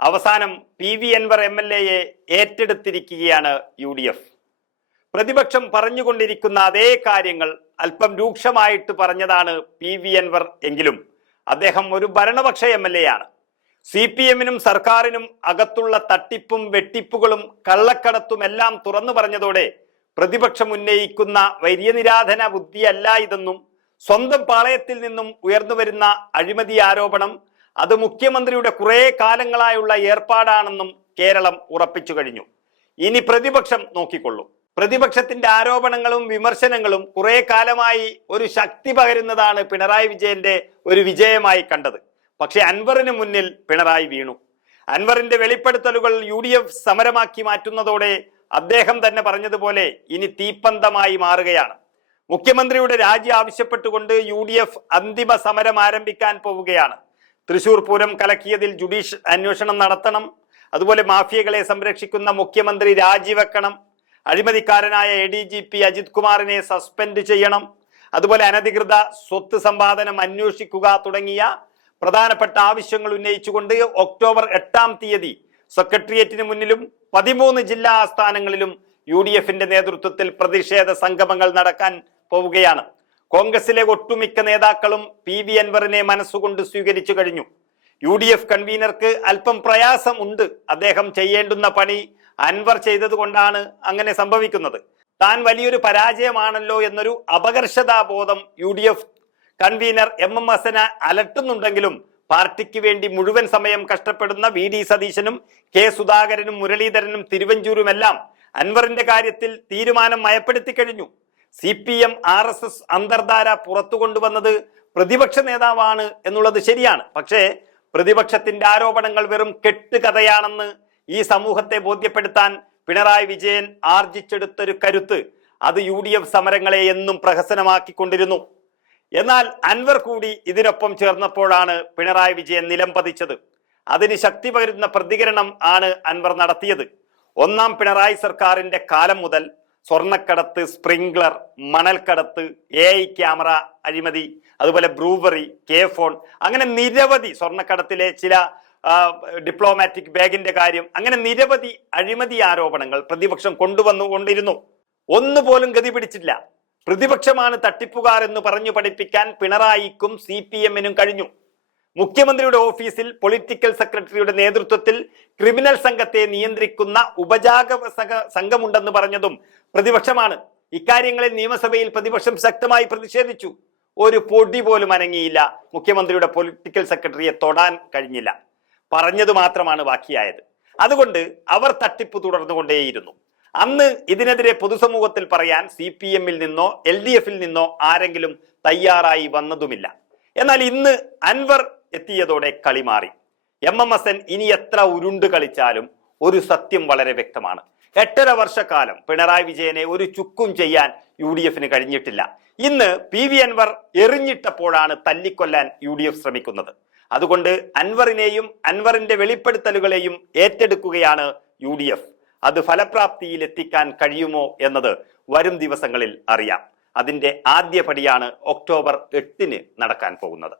അവസാനം P V Anvar M L എയെ ഏറ്റെടുത്തിരിക്കുകയാണ് U D F. പ്രതിപക്ഷം പറഞ്ഞുകൊണ്ടിരിക്കുന്ന അതേ കാര്യങ്ങൾ അല്പം രൂക്ഷമായിട്ട് പറഞ്ഞതാണ് പി വി അൻവർ എങ്കിലും. അദ്ദേഹം ഒരു ഭരണപക്ഷ എം എൽ എ ആണ് സി പി എമ്മിനും സർക്കാരിനും അകത്തുള്ള തട്ടിപ്പും വെട്ടിപ്പുകളും കള്ളക്കടത്തും എല്ലാം തുറന്നു പറഞ്ഞതോടെ പ്രതിപക്ഷം ഉന്നയിക്കുന്ന വൈര്യനിരാധന ബുദ്ധിയല്ല ഇതെന്നും സ്വന്തം പാളയത്തിൽ നിന്നും ഉയർന്നു വരുന്ന അഴിമതി ആരോപണം അത് മുഖ്യമന്ത്രിയുടെ കുറെ കാലങ്ങളായുള്ള ഏർപ്പാടാണെന്നും കേരളം ഉറപ്പിച്ചു കഴിഞ്ഞു. ഇനി പ്രതിപക്ഷം നോക്കിക്കൊള്ളൂ. പ്രതിപക്ഷത്തിന്റെ ആരോപണങ്ങളും വിമർശനങ്ങളും കുറെ കാലമായി ഒരു ശക്തി പകരുന്നതാണ് പിണറായി വിജയന്റെ ഒരു വിജയമായി കണ്ടത്. പക്ഷെ അൻവറിന് മുന്നിൽ പിണറായി വീണു. അൻവറിന്റെ വെളിപ്പെടുത്തലുകൾ യു ഡി എഫ് സമരമാക്കി മാറ്റുന്നതോടെ അദ്ദേഹം തന്നെ പറഞ്ഞതുപോലെ ഇനി തീപ്പന്തമായി മാറുകയാണ്. മുഖ്യമന്ത്രിയുടെ രാജി ആവശ്യപ്പെട്ടുകൊണ്ട് യു ഡി എഫ് അന്തിമ സമരം ആരംഭിക്കാൻ പോവുകയാണ്. തൃശൂർ പൂരം കലക്കിയതിൽ ജുഡീഷ്യൽ അന്വേഷണം നടത്തണം. അതുപോലെ മാഫിയകളെ സംരക്ഷിക്കുന്ന മുഖ്യമന്ത്രി രാജിവെക്കണം. അഴിമതിക്കാരനായ A D G P Ajith കുമാറിനെ സസ്പെൻഡ് ചെയ്യണം. അതുപോലെ അനധികൃത സ്വത്ത് സമ്പാദനം അന്വേഷിക്കുക തുടങ്ങിയ പ്രധാനപ്പെട്ട ആവശ്യങ്ങൾ ഉന്നയിച്ചുകൊണ്ട് ഒക്ടോബർ എട്ടാം തീയതി സെക്രട്ടേറിയറ്റിന് മുന്നിലും പതിമൂന്ന് ജില്ലാ ആസ്ഥാനങ്ങളിലും യു ഡി എഫിന്റെ നേതൃത്വത്തിൽ പ്രതിഷേധ സംഗമങ്ങൾ നടക്കാൻ പോവുകയാണ്. കോൺഗ്രസിലെ ഒട്ടുമിക്ക നേതാക്കളും പി വി അൻവറിനെ മനസ്സുകൊണ്ട് സ്വീകരിച്ചു കഴിഞ്ഞു. യു ഡി എഫ് കൺവീനർക്ക് അല്പം പ്രയാസമുണ്ട് അദ്ദേഹം ചെയ്യേണ്ടുന്ന പണി അൻവർ ചെയ്തതുകൊണ്ടാണ് അങ്ങനെ സംഭവിക്കുന്നത്. താൻ വലിയൊരു പരാജയമാണല്ലോ എന്നൊരു അപകർഷതാബോധം U D F convener M M ഹസന അലട്ടുന്നുണ്ടെങ്കിലും പാർട്ടിക്ക് വേണ്ടി മുഴുവൻ സമയം കഷ്ടപ്പെടുന്ന വി ഡി സതീശനും കെ സുധാകരനും മുരളീധരനും തിരുവഞ്ചൂരുമെല്ലാം അൻവറിന്റെ കാര്യത്തിൽ തീരുമാനം മയപ്പെടുത്തി കഴിഞ്ഞു. C P M R S S അന്തർധാര പുറത്തു കൊണ്ടുവന്നത് പ്രതിപക്ഷ നേതാവാണ് എന്നുള്ളത് ശരിയാണ്. പക്ഷേ പ്രതിപക്ഷത്തിന്റെ ആരോപണങ്ങൾ വെറും കെട്ടുകഥയാണെന്ന് ഈ സമൂഹത്തെ ബോധ്യപ്പെടുത്താൻ പിണറായി വിജയൻ ആർജിച്ചെടുത്തൊരു കരുത്ത് അത് യു ഡി എഫ് സമരങ്ങളെ എന്നും പ്രഹസനമാക്കിക്കൊണ്ടിരുന്നു. എന്നാൽ അൻവർ കൂടി ഇതിനൊപ്പം ചേർന്നപ്പോഴാണ് പിണറായി വിജയൻ നിലം പതിച്ചത്. അതിന് ശക്തി പകരുന്ന പ്രതികരണം ആണ് അൻവർ നടത്തിയത്. ഒന്നാം പിണറായി സർക്കാരിന്റെ കാലം മുതൽ സ്വർണക്കടത്ത് സ്പ്രിംഗ്ലർ മണൽക്കടത്ത് എ ഐ ക്യാമറ അഴിമതി അതുപോലെ ബ്രൂവറി കെ ഫോൺ അങ്ങനെ നിരവധി സ്വർണക്കടത്തിലെ ചില ഡിപ്ലോമാറ്റിക് ബാഗിന്റെ കാര്യം അങ്ങനെ നിരവധി അഴിമതി ആരോപണങ്ങൾ പ്രതിപക്ഷം കൊണ്ടുവന്നു കൊണ്ടിരുന്നു. ഒന്നുപോലും ഗതി പിടിച്ചില്ല. പ്രതിപക്ഷമാണ് തട്ടിപ്പുകാരെന്ന് പറഞ്ഞു പഠിപ്പിക്കാൻ പിണറായിക്കും സി പി എമ്മിനും കഴിഞ്ഞു. മുഖ്യമന്ത്രിയുടെ ഓഫീസിൽ പൊളിറ്റിക്കൽ സെക്രട്ടറിയുടെ നേതൃത്വത്തിൽ ക്രിമിനൽ സംഘത്തെ നിയന്ത്രിക്കുന്ന ഉപജാഗ സംഘമുണ്ടെന്ന് പറഞ്ഞതും പ്രതിപക്ഷമാണ്. ഇക്കാര്യങ്ങളിൽ നിയമസഭയിൽ പ്രതിപക്ഷം ശക്തമായി പ്രതിഷേധിച്ചു. ഒരു പൊടി പോലും അനങ്ങിയില്ല. മുഖ്യമന്ത്രിയുടെ പൊളിറ്റിക്കൽ സെക്രട്ടറിയെ തൊടാൻ കഴിഞ്ഞില്ല. പറഞ്ഞത് മാത്രമാണ് ബാക്കിയായത്. അതുകൊണ്ട് അവർ തട്ടിപ്പ് തുടർന്നുകൊണ്ടേയിരുന്നു. അന്ന് ഇതിനെതിരെ പൊതുസമൂഹത്തിൽ പറയാൻ സി പി എമ്മിൽ നിന്നോ എൽ ഡി എഫിൽ നിന്നോ ആരെങ്കിലും തയ്യാറായി വന്നതുമില്ല. എന്നാൽ ഇന്ന് അൻവർ എത്തിയതോടെ കളി മാറി. എം എം എസ് എൻ ഇനി എത്ര ഉരുണ്ട് കളിച്ചാലും ഒരു സത്യം വളരെ വ്യക്തമാണ്. എട്ടര വർഷക്കാലം പിണറായി വിജയനെ ഒരു ചുക്കും ചെയ്യാൻ യു ഡി എഫിന് കഴിഞ്ഞിട്ടില്ല. ഇന്ന് പി വി അൻവർ എറിഞ്ഞിട്ടപ്പോഴാണ് തല്ലിക്കൊല്ലാൻ യു ഡി എഫ് ശ്രമിക്കുന്നത്. അതുകൊണ്ട് അൻവറിനെയും അൻവറിന്റെ വെളിപ്പെടുത്തലുകളെയും ഏറ്റെടുക്കുകയാണ് യു ഡി എഫ്. അത് ഫലപ്രാപ്തിയിൽ എത്തിക്കാൻ കഴിയുമോ എന്നത് വരും ദിവസങ്ങളിൽ അറിയാം. അതിന്റെ ആദ്യപടിയാണ് ഒക്ടോബർ എട്ടിന് നടക്കാൻ പോകുന്നത്.